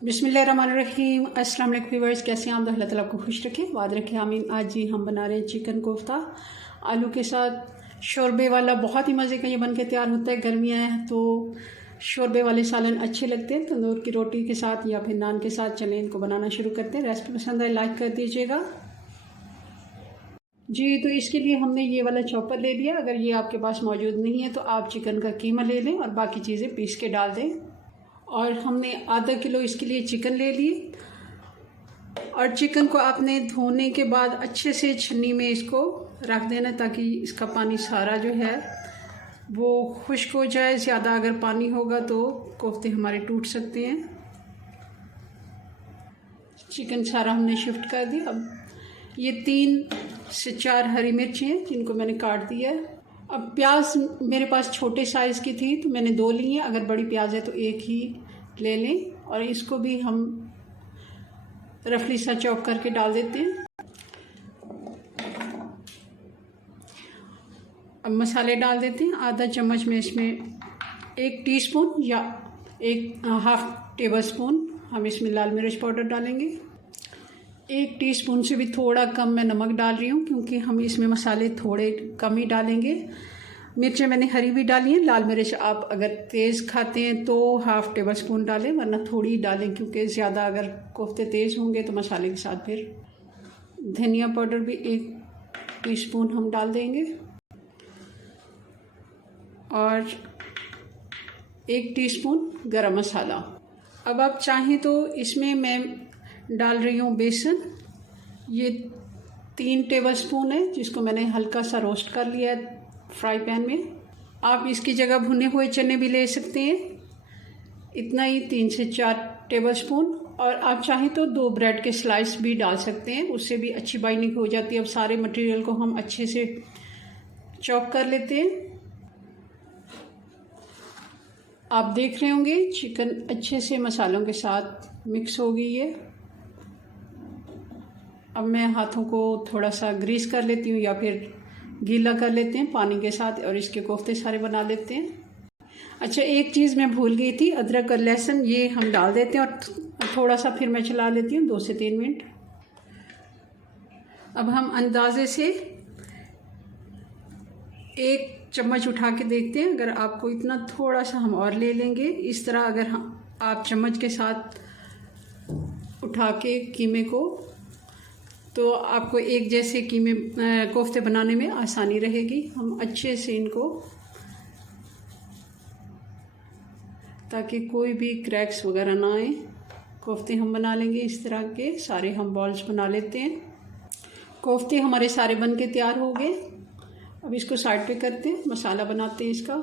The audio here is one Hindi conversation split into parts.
बिस्मिल्लाहिर्रहमानिर्रहीम। अस्सलाम वालेकुम व्यूअर्स, कैसे हैं आप? अल्लाह ताला आपको खुश रखे, वाद रखे, आमीन। आज जी हम बना रहे हैं चिकन कोफ्ता आलू के साथ शोरबे वाला। बहुत ही मज़े का ये बन के तैयार होता है। गर्मियाँ हैं तो शोरबे वाले सालन अच्छे लगते हैं तंदूर की रोटी के साथ या फिर नान के साथ। चलें इनको बनाना शुरू करते हैं। रेसिपी पसंद आए लाइक कर दीजिएगा जी। तो इसके लिए हमने ये वाला चॉपर ले लिया। अगर ये आपके पास मौजूद नहीं है तो आप चिकन का कीमा ले लें और बाकी चीज़ें पीस के डाल दें। और हमने आधा किलो इसके लिए चिकन ले लिए। और चिकन को आपने धोने के बाद अच्छे से छन्नी में इसको रख देना ताकि इसका पानी सारा जो है वो खुश्क हो जाए। ज़्यादा अगर पानी होगा तो कोफ्ते हमारे टूट सकते हैं। चिकन सारा हमने शिफ्ट कर दिया। अब ये 3 से 4 हरी मिर्च हैं जिनको मैंने काट दिया है। अब प्याज मेरे पास छोटे साइज़ की थी तो मैंने 2 ली हैं। अगर बड़ी प्याज है तो 1 ही ले लें। और इसको भी हम रफली सा चॉप करके डाल देते हैं। अब मसाले डाल देते हैं। आधा चम्मच में इसमें 1 टीस्पून या 1/2 टेबल स्पून हम इसमें लाल मिर्च पाउडर डालेंगे। 1 टीस्पून से भी थोड़ा कम मैं नमक डाल रही हूँ क्योंकि हम इसमें मसाले थोड़े कम ही डालेंगे। मिर्चें मैंने हरी भी डाली हैं। लाल मिर्च आप अगर तेज़ खाते हैं तो 1/2 टेबल स्पून डालें, वरना थोड़ी डालें क्योंकि ज़्यादा अगर कोफ्ते तेज़ होंगे तो मसाले के साथ फिर। धनिया पाउडर भी 1 टीस्पून हम डाल देंगे और 1 टीस्पून गरम मसाला। अब आप चाहें तो इसमें मैं डाल रही हूँ बेसन। ये 3 टेबल स्पून है जिसको मैंने हल्का सा रोस्ट कर लिया है फ्राई पैन में। आप इसकी जगह भुने हुए चने भी ले सकते हैं। इतना ही 3 से 4 टेबल स्पून। और आप चाहें तो 2 ब्रेड के स्लाइस भी डाल सकते हैं, उससे भी अच्छी बाइंडिंग हो जाती है। अब सारे मटेरियल को हम अच्छे से चॉप कर लेते हैं। आप देख रहे होंगे चिकन अच्छे से मसालों के साथ मिक्स हो गई है। अब मैं हाथों को थोड़ा सा ग्रीस कर लेती हूँ या फिर गीला कर लेते हैं पानी के साथ और इसके कोफ्ते सारे बना लेते हैं। अच्छा, एक चीज़ मैं भूल गई थी, अदरक और लहसुन ये हम डाल देते हैं और थोड़ा सा फिर मैं चला लेती हूँ 2 से 3 मिनट। अब हम अंदाजे से 1 चम्मच उठा के देखते हैं। अगर आपको इतना थोड़ा सा हम और ले लेंगे। इस तरह अगर आप चम्मच के साथ उठा के कीमे को तो आपको एक जैसे कीमे कोफ्ते बनाने में आसानी रहेगी। हम अच्छे से इनको ताकि कोई भी क्रैक्स वगैरह ना आए कोफ्ते हम बना लेंगे। इस तरह के सारे हम बॉल्स बना लेते हैं। कोफ्ते हमारे सारे बन के तैयार हो गए। अब इसको साइड पे करते हैं, मसाला बनाते हैं इसका।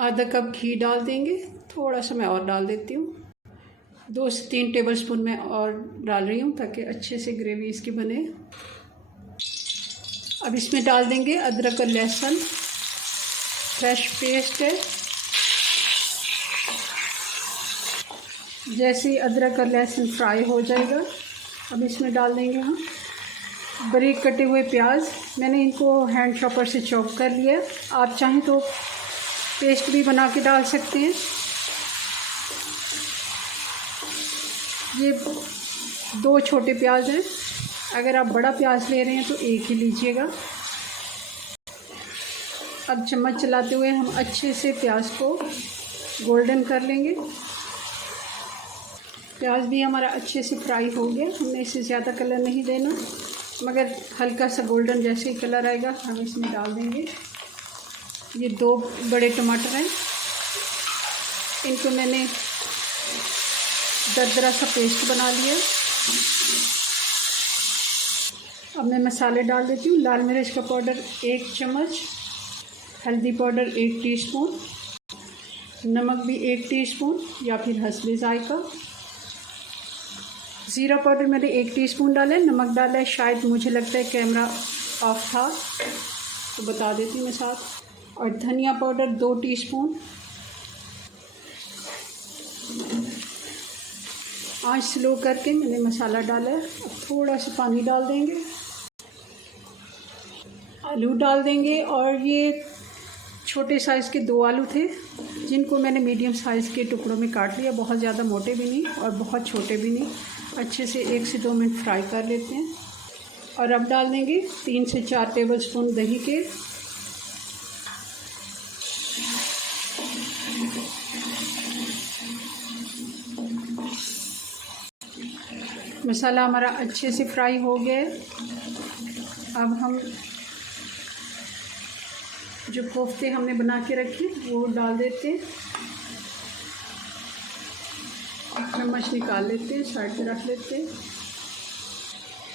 आधा कप घी डाल देंगे, थोड़ा सा मैं और डाल देती हूँ। 2 से 3 टेबल स्पून मैं और डाल रही हूँ ताकि अच्छे से ग्रेवी इसकी बने। अब इसमें डाल देंगे अदरक और लहसुन, फ्रेश पेस्ट है। जैसे ही अदरक और लहसुन फ्राई हो जाएगा अब इसमें डाल देंगे हम बारीक कटे हुए प्याज। मैंने इनको हैंड चॉपर से चॉप कर लिया। आप चाहें तो पेस्ट भी बना के डाल सकते हैं। ये 2 छोटे प्याज हैं। अगर आप बड़ा प्याज ले रहे हैं तो 1 ही लीजिएगा। अब चम्मच चलाते हुए हम अच्छे से प्याज को गोल्डन कर लेंगे। प्याज भी हमारा अच्छे से फ्राई हो गया। हमने इसे ज़्यादा कलर नहीं देना, मगर हल्का सा गोल्डन जैसे ही कलर आएगा हम इसमें डाल देंगे। ये 2 बड़े टमाटर हैं, इनको मैंने दरदरा सा पेस्ट बना लिया। अब मैं मसाले डाल देती हूँ। लाल मिर्च का पाउडर 1 चम्मच, हल्दी पाउडर 1 टीस्पून, नमक भी 1 टीस्पून या फिर हस्बे जायका। ज़ीरा पाउडर मैंने 1 टीस्पून डाला है। नमक डाला है, शायद मुझे लगता है कैमरा ऑफ था तो बता देती हूँ मैं साथ। और धनिया पाउडर 2 टीस्पून। आँच स्लो करके मैंने मसाला डाला है। अब थोड़ा सा पानी डाल देंगे, आलू डाल देंगे और ये छोटे साइज़ के 2 आलू थे, जिनको मैंने मीडियम साइज़ के टुकड़ों में काट लिया। बहुत ज़्यादा मोटे भी नहीं और बहुत छोटे भी नहीं। अच्छे से 1 से 2 मिनट फ्राई कर लेते हैं। और अब डाल देंगे 3 से 4 टेबलस्पून दही के। मसाला हमारा अच्छे से फ्राई हो गया है। अब हम जो कोफ्ते हमने बना के रखे वो डाल देते हैं। चम्मच निकाल लेते हैं, साइड पे रख लेते हैं।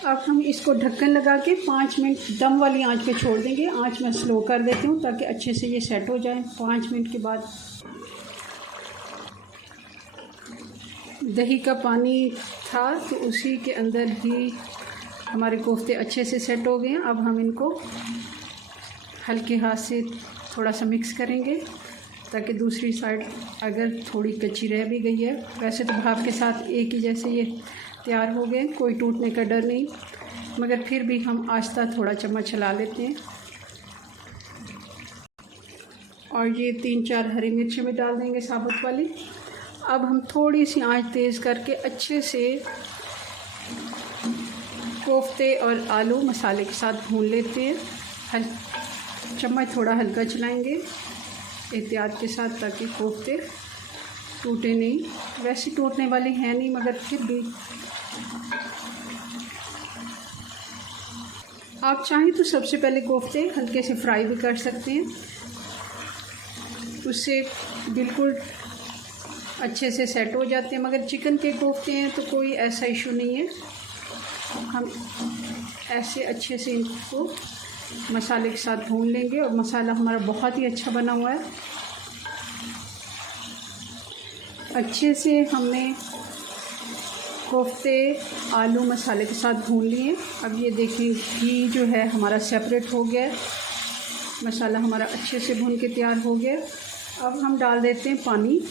अब हम इसको ढक्कन लगा के 5 मिनट दम वाली आंच पे छोड़ देंगे। आंच मैं स्लो कर देती हूँ ताकि अच्छे से ये सेट हो जाए। 5 मिनट के बाद दही का पानी था तो उसी के अंदर ही हमारे कोफ्ते अच्छे से सेट हो गए हैं। अब हम इनको हल्के हाथ से थोड़ा सा मिक्स करेंगे ताकि दूसरी साइड अगर थोड़ी कच्ची रह भी गई है, वैसे तो भाप के साथ एक ही जैसे ये तैयार हो गए, कोई टूटने का डर नहीं, मगर फिर भी हम आहिस्ता थोड़ा चम्मच चला लेते हैं। और ये 3-4 हरी मिर्चें भी डाल देंगे साबुत वाली। अब हम थोड़ी सी आंच तेज़ करके अच्छे से कोफ्ते और आलू मसाले के साथ भून लेते हैं। चम्मच थोड़ा हल्का चलाएंगे एहतियात के साथ ताकि कोफ्ते टूटे नहीं। वैसे टूटने वाले हैं नहीं, मगर फिर भी आप चाहें तो सबसे पहले कोफ्ते हल्के से फ्राई भी कर सकते हैं, उससे बिल्कुल अच्छे से सेट हो जाते हैं। मगर चिकन के कोफ्ते हैं तो कोई ऐसा इशू नहीं है। हम ऐसे अच्छे से इनको मसाले के साथ भून लेंगे। और मसाला हमारा बहुत ही अच्छा बना हुआ है। अच्छे से हमने कोफ्ते आलू मसाले के साथ भून लिए। अब ये देखिए घी जो है हमारा सेपरेट हो गया है। मसाला हमारा अच्छे से भून के तैयार हो गया। अब हम डाल देते हैं पानी।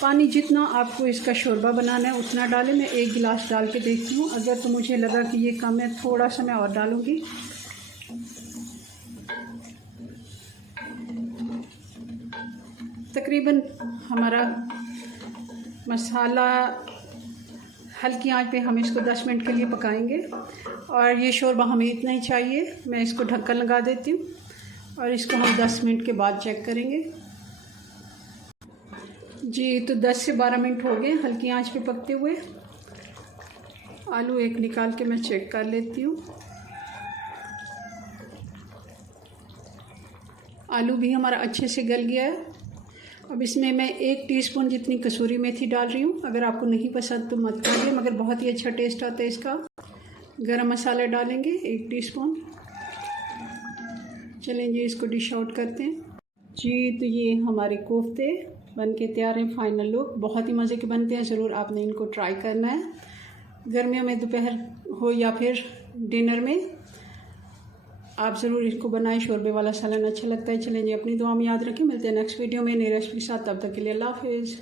पानी जितना आपको इसका शोरबा बनाना है उतना डालें। मैं 1 गिलास डाल के देखती हूँ, अगर तो मुझे लगा कि ये कम है थोड़ा सा मैं और डालूँगी। तकरीबन हमारा मसाला हल्की आंच पे हम इसको 10 मिनट के लिए पकाएंगे। और ये शोरबा हमें इतना ही चाहिए। मैं इसको ढक्कन लगा देती हूँ और इसको हम 10 मिनट के बाद चेक करेंगे। जी, तो 10 से 12 मिनट हो गए हल्की आंच पे पकते हुए। आलू एक निकाल के मैं चेक कर लेती हूँ। आलू भी हमारा अच्छे से गल गया है। अब इसमें मैं 1 टीस्पून जितनी कसूरी मेथी डाल रही हूँ। अगर आपको नहीं पसंद तो मत कीजिए, मगर बहुत ही अच्छा टेस्ट आता है इसका। गरम मसाला डालेंगे 1 टीस्पून। चलें जी, इसको डिश आउट करते हैं। जी, तो ये हमारे कोफ्ते बन के तैयार हैं। फाइनल लुक बहुत ही मज़े के बनते हैं। ज़रूर आपने इनको ट्राई करना है। गर्मियों में दोपहर हो या फिर डिनर में आप ज़रूर इसको बनाएं। शोरबे वाला सालन अच्छा लगता है। चलें जी, अपनी दुआ में याद रखें। मिलते हैं नेक्स्ट वीडियो में नई रेसिपी के साथ। तब तक के लिए अल्लाह हाफिज़।